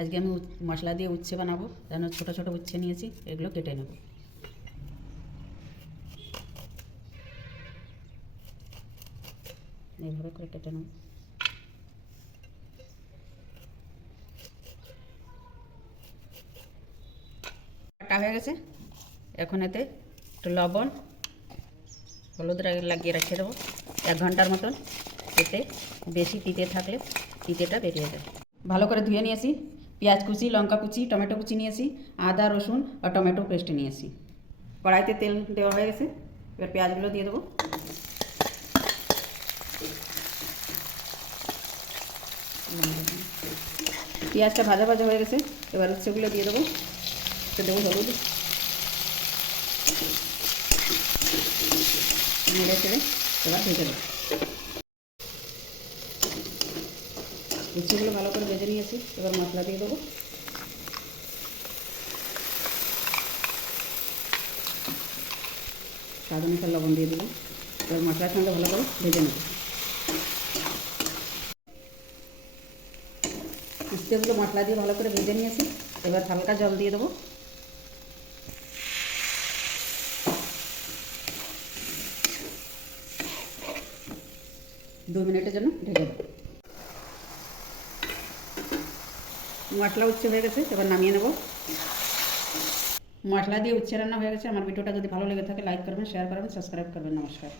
আজকে আমি মশলা দিয়ে উচ্ছে বানাবো, যেন ছোটো ছোটো উচ্ছে নিয়েছি, এগুলো কেটে নেব। এইভাবে করে কেটে নেব। কাটা হয়ে গেছে, এখন এতে একটু লবণ হলুদ লাগিয়ে রেখে দেবো 1 ঘন্টার মতন। এতে বেশি তিতে থাকলে তিতেটা বেরিয়ে যাবে। ভালো করে ধুয়ে নিয়েছি, পেঁয়াজ কুচি, লঙ্কা কুচি, টমেটো কুচি নিয়েছি, আদা রসুন আর টমেটো পেস্ট নিয়েছি। কড়াইতে তেল দেওয়া হয়ে গেছে, এবার পেঁয়াজগুলো দিয়ে দেবো। পেঁয়াজটা ভাজা ভাজা হয়ে গেছে, এবার উচ্ছেগুলো দিয়ে দেবো। দেবো হলুদ, নেড়ে চেড়ে এবার ভেজে দেবো। উচ্ছেগুলো ভালো করে ভেজে নিয়েছি, এবার মশলা দিয়ে দেবো। স্বাদ অনুসারে লবণ দিয়ে দেবো। এবার মশলার সঙ্গে ভালো করে ভেজে নেব। উচ্ছেগুলো মশলা দিয়ে ভালো করে ভেজে নিয়েছি, এবার হালকা জল দিয়ে দেবো। দু মিনিটের জন্য ঢেকে দেবো। মশলা উচ্ছে হয়ে গেছে, এবার নামিয়ে নেব। মশলা দিয়ে উচ্ছে রান্না হয়ে গেছে। আমার ভিডিওটা যদি ভালো লেগে থাকে লাইক করবেন, শেয়ার করবেন, সাবস্ক্রাইব করবেন। নমস্কার।